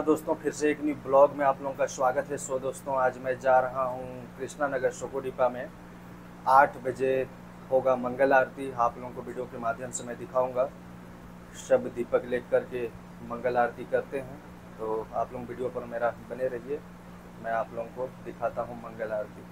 नमस्कार दोस्तों, फिर से एक न्यू ब्लॉग में आप लोगों का स्वागत है। सो दोस्तों, आज मैं जा रहा हूँ कृष्णा नगर शोकोडीपा में। 8 बजे होगा मंगल आरती। आप लोगों को वीडियो के माध्यम से मैं दिखाऊंगा। सब दीपक लेकर के मंगल आरती करते हैं, तो आप लोग वीडियो पर मेरा बने रहिए। मैं आप लोगों को दिखाता हूँ मंगल आरती।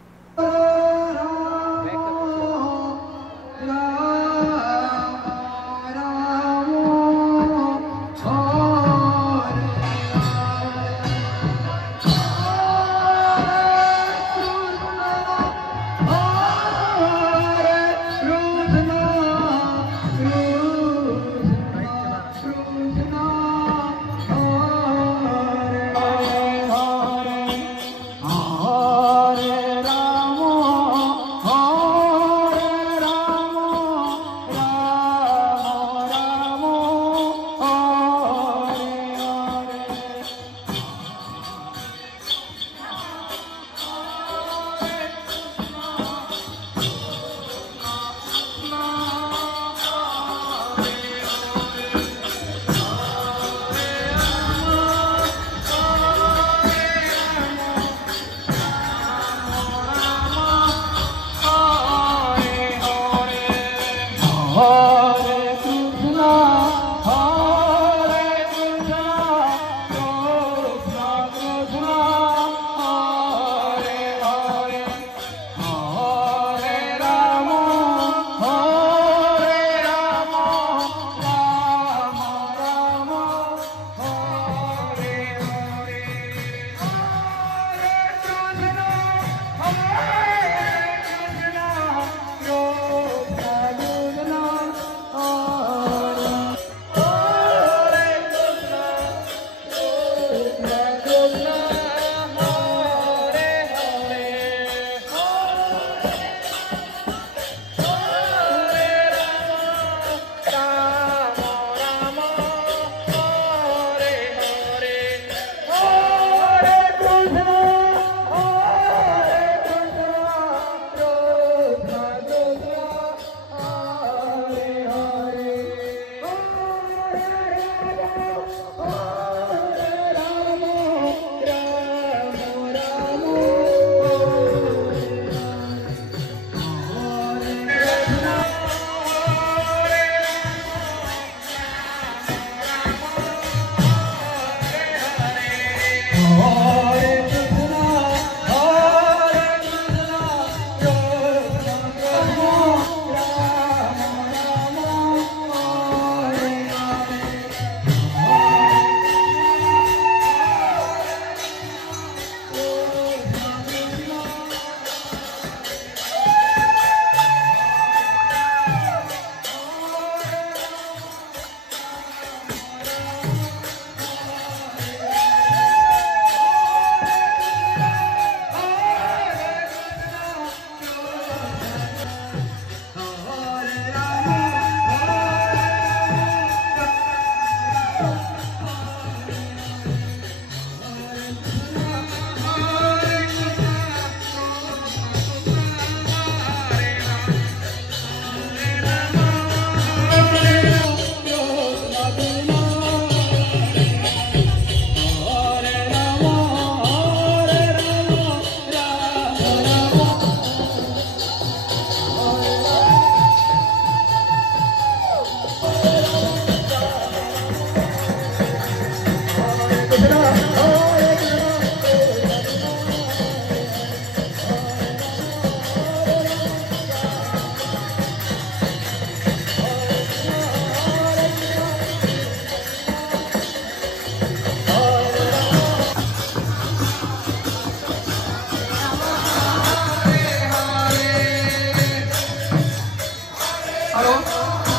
हेलो,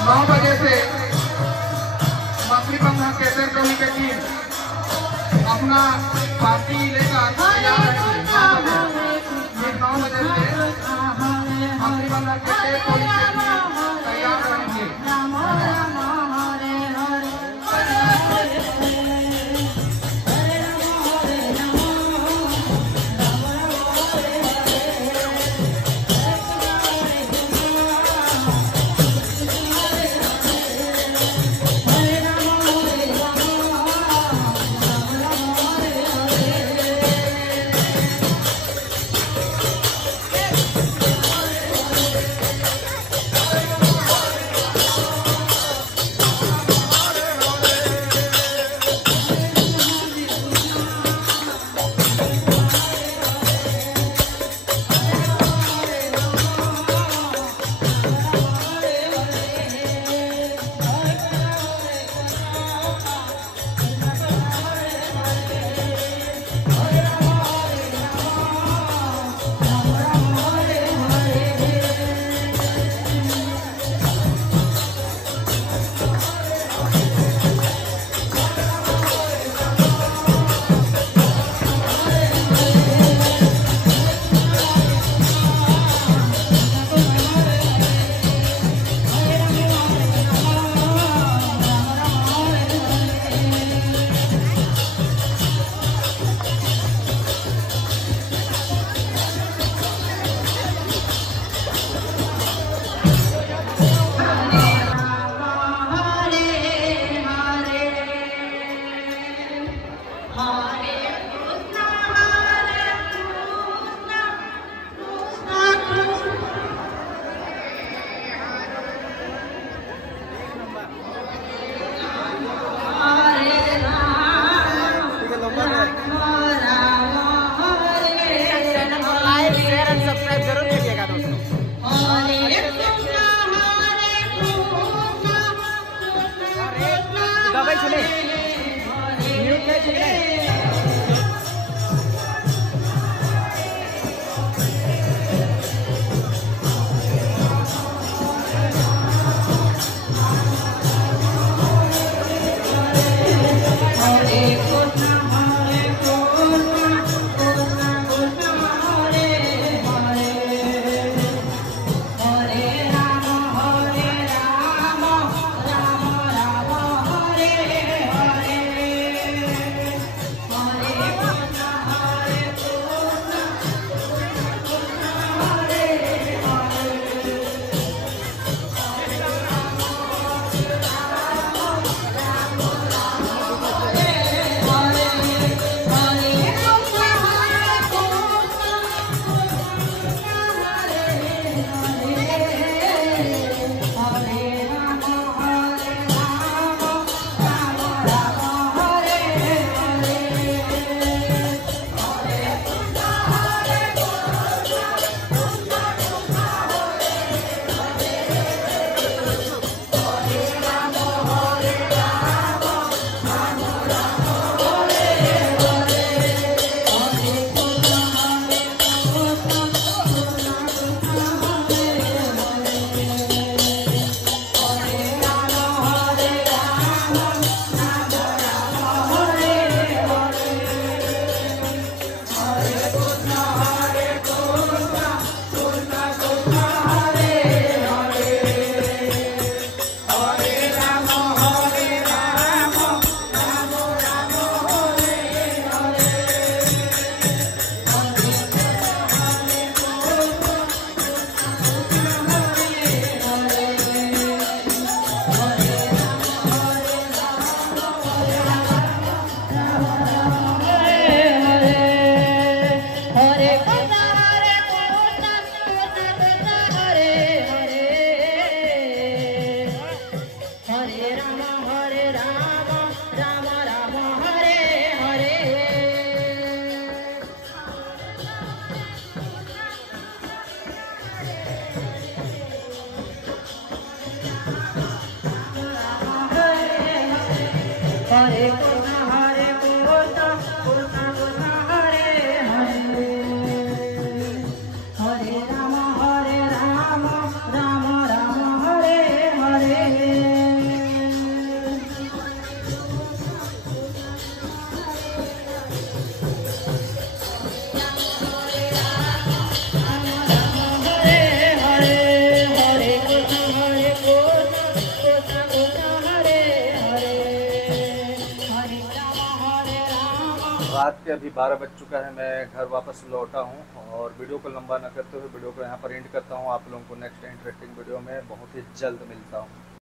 9 बजे से मछली बंधन केसर टोली के टीम अपना पार्टी लेकर तैयार रहेंगे। 9 बजे से मछली बंधन केसर टोली के टीम तैयार रहेंगे। रात के अभी 12 बज चुका है, मैं घर वापस लौटा हूँ और वीडियो को लंबा न करते हुए वीडियो को यहाँ पर एंड करता हूँ। आप लोगों को नेक्स्ट इंटरेस्टिंग वीडियो में बहुत ही जल्द मिलता हूँ।